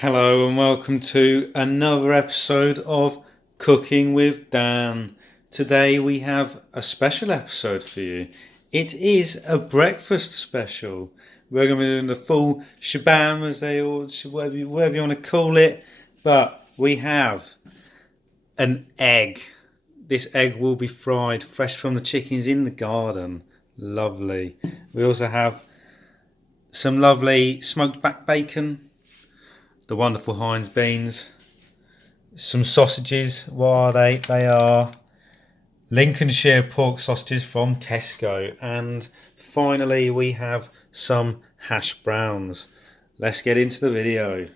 Hello and welcome to another episode of Cooking with Dan. Today we have a special episode for you. It is a breakfast special. We're going to be doing the full shabam, as they all, whatever you want to call it. But we have an egg. This egg will be fried fresh from the chickens in the garden. Lovely. We also have some lovely smoked back bacon, the wonderful Heinz beans, some sausages. What are they? They are Lincolnshire pork sausages from Tesco. And finally we have some hash browns. Let's get into the video.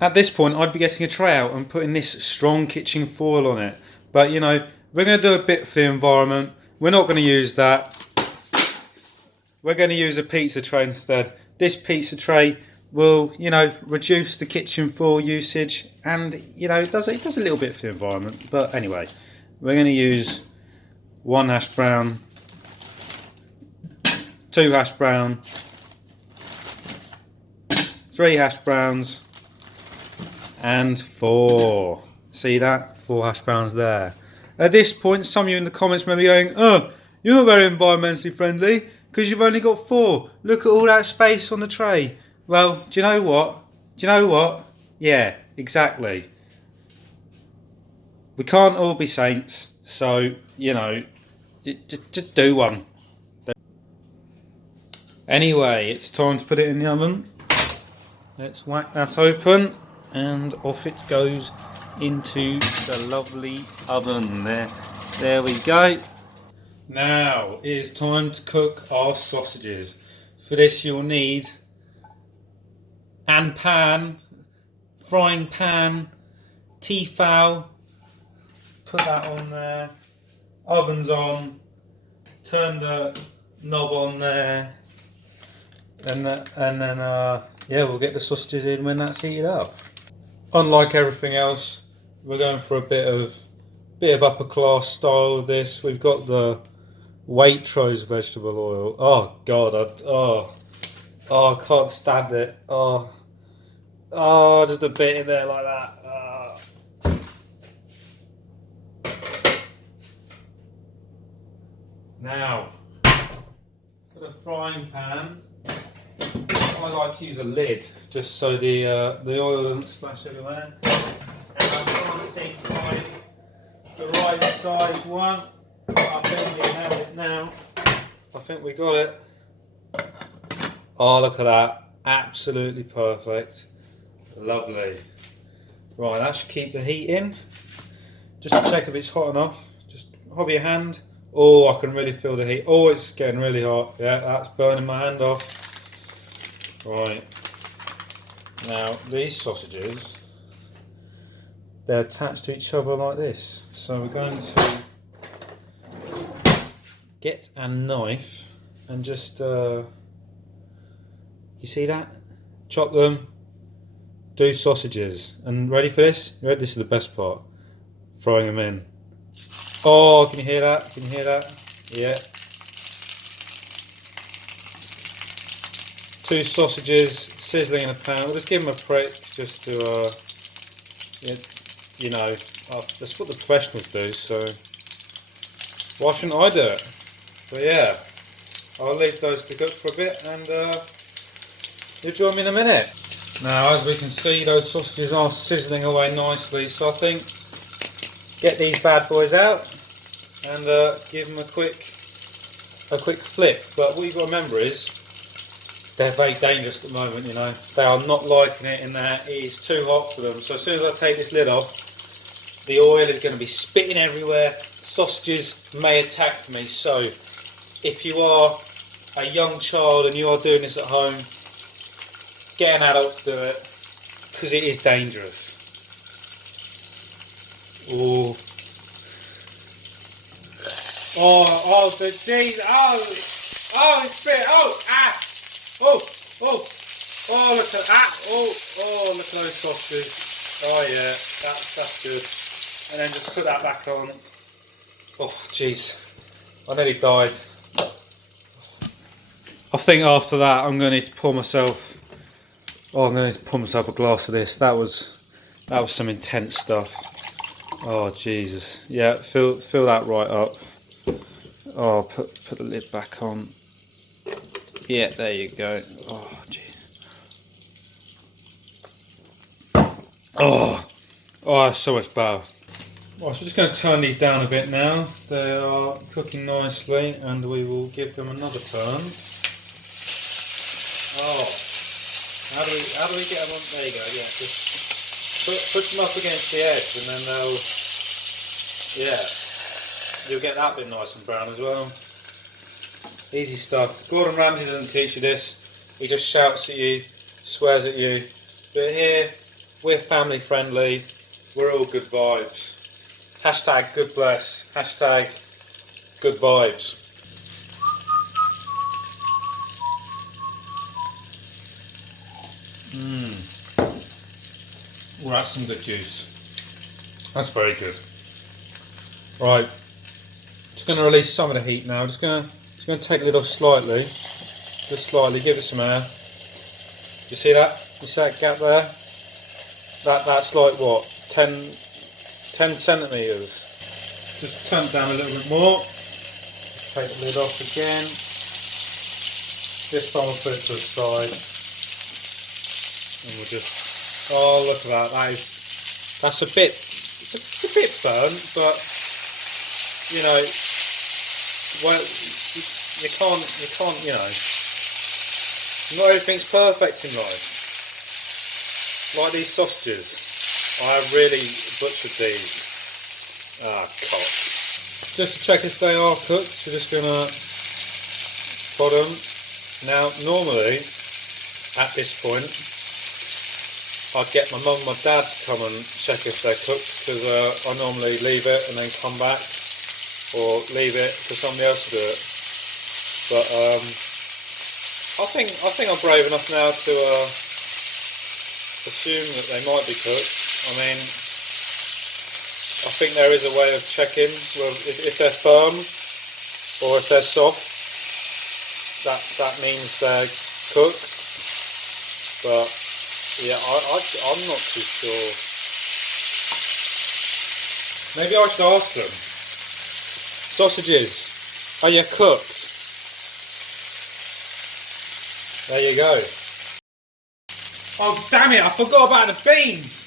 At this point I'd be getting a tray out and putting this strong kitchen foil on it. But you know, we're going to do a bit for the environment. We're not going to use that. We're going to use a pizza tray instead. This pizza tray will, reduce the kitchen foil usage, and it does a little bit for the environment. But anyway, we're going to use one hash brown, two hash brown, three hash browns, and four. See that? 4 hash browns there. At this point, some of you in the comments may be going, "Oh, you're not very environmentally friendly because you've only got 4. Look at all that space on the tray." Well, do you know what? Yeah, exactly. We can't all be saints, so, just do one. Anyway, it's time to put it in the oven. Let's whack that open, and off it goes into the lovely oven. There we go. Now it is time to cook our sausages. For this you'll need frying pan, Tefal, put that on there, oven's on, turn the knob on there, and then we'll get the sausages in when that's heated up. Unlike everything else, we're going for a bit of upper class style with this. We've got the Waitrose vegetable oil. Oh God, I can't stand it. Oh, just a bit in there like that. Now, for the frying pan, I like to use a lid just so the oil doesn't splash everywhere. And I can't seem to find the right size one. I think we have it now. I think we got it. Oh, look at that. Absolutely perfect. Lovely. Right, that should keep the heat in. Just to check if it's hot enough, just hover your hand. Oh, I can really feel the heat. Oh, it's getting really hot. Yeah, that's burning my hand off. Right. Now, these sausages, they're attached to each other like this. So we're going to get a knife and just, you see that? Chop them, do sausages. And ready for this? You ready? This is the best part. Throwing them in. Oh, can you hear that? Can you hear that? Yeah. 2 sausages sizzling in a pan. We'll just give them a prick just to, that's what the professionals do, so why shouldn't I do it? But yeah, I'll leave those to cook for a bit, and you'll join me in a minute. Now, as we can see, those sausages are sizzling away nicely, so I think get these bad boys out and give them a quick flip. But what you've got to remember is they're very dangerous at the moment. They are not liking it in there. It is too hot for them. So as soon as I take this lid off, the oil is going to be spitting everywhere. Sausages may attack me. So if you are a young child and you are doing this at home, get an adult to do it, because it is dangerous. Ooh. Oh, the jeez. Oh, it's spit. Oh, look at that. Oh, look at those sausages. Oh yeah, that's good. And then just put that back on. Oh, jeez. I nearly died. I think after that I'm going to need to pour myself Oh, I'm going to pour myself a glass of this. That was some intense stuff. Oh Jesus! Yeah, fill that right up. Oh, put the lid back on. Yeah, there you go. Oh jeez. Oh, that's so much better. Right, so we're just going to turn these down a bit now. They are cooking nicely, and we will give them another turn. Oh, how do we get them on? There you go. Yeah, just push them up against the edge, and then they'll. Yeah, you'll get that bit nice and brown as well. Easy stuff. Gordon Ramsay doesn't teach you this. He just shouts at you, swears at you. But here, we're family friendly. We're all good vibes. Hashtag good bless. Hashtag good vibes. Well, that's some good juice. That's very good. Right. Just going to release some of the heat now. Just going to take the lid off slightly. Just slightly. Give it some air. You see that? You see that gap there? That's like what? 10 centimetres. Just turn it down a little bit more. Just take the lid off again. This time we'll put it to the side. And we'll just, oh look at that, that's a bit, it's a bit burnt, but you know, well, you can't, you know, not everything's perfect in life. Like these sausages. I really butchered these. Ah, cock. Just to check if they are cooked, we're just going to put them. Now, normally, at this point, I'd get my mum and my dad to come and check if they're cooked, because I normally leave it and then come back, or leave it for somebody else to do it. But I think I'm brave enough now to assume that they might be cooked. I mean, I think there is a way of checking if they're firm or if they're soft. That means they're cooked. But yeah, I'm not too sure. Maybe I should ask them. Sausages, are you cooked? There you go. Oh damn it! I forgot about the beans.